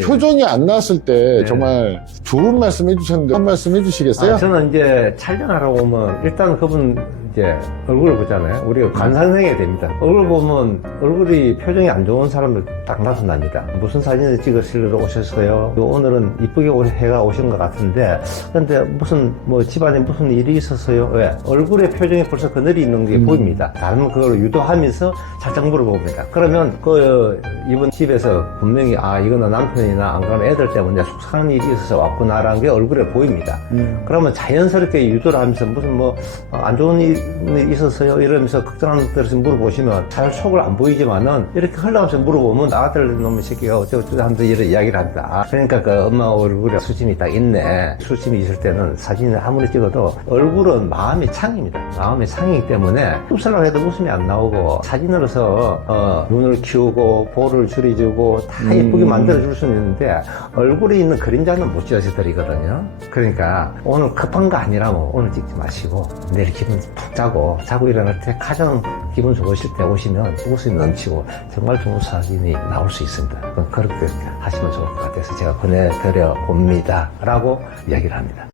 표정이 안 나왔을 때 네. 정말 좋은 말씀 해주셨는데 한 말씀 해주시겠어요? 아, 저는 이제 촬영하러 오면 일단 그분 이제 얼굴을 보잖아요. 우리가 관상해야 됩니다. 얼굴 보면 얼굴이 표정이 안 좋은 사람을 딱 나타납니다. 무슨 사진을 찍으시러 오셨어요? 오늘은 이쁘게 오- 해가 오신 것 같은데 근데 무슨 뭐 집안에 무슨 일이 있었어요? 왜? 얼굴에 표정이 벌써 그늘이 있는 게 보입니다. 다른 그걸 유도하면서 살짝 물어봅니다. 그러면 그 이번 집에서 분명히 아 이거는 남편이나 안 그러면 애들 때문에 속상한 일이 있어서 왔 구나라는 게 얼굴에 보입니다. 그러면 자연스럽게 유도를 하면서 무슨 뭐 안 좋은 일이 있었어요 이러면서 걱정하는 데서 물어보시면 잘 속을 안 보이지만은 이렇게 흘러가면서 물어보면 아들 놈의 새끼가 어쩌고저쩌고 하면서 이런 이야기를. 아, 그러니까 그 엄마 얼굴에 수침이 딱 있네. 수침이 있을 때는 사진을 아무리 찍어도 얼굴은 마음의 창입니다. 마음의 창이기 때문에 웃으려고 해도 웃음이 안 나오고 사진으로서 어, 눈을 키우고 볼을 줄여주고 다 예쁘게 만들어줄 수는 있는데 얼굴에 있는 그림자는 못 지어 지더리거든요. 그러니까 오늘 급한 거 아니라면 오늘 찍지 마시고 내일 기분 푹 자고 자고 일어날 때 가장 기분 좋으실 때 오시면 웃음이 넘치고 정말 좋은 사진이 나올 수 있습니다. 그렇게 하시면 좋을 것 같아서 제가 보내드려 봅니다. 라고 이야기를 합니다.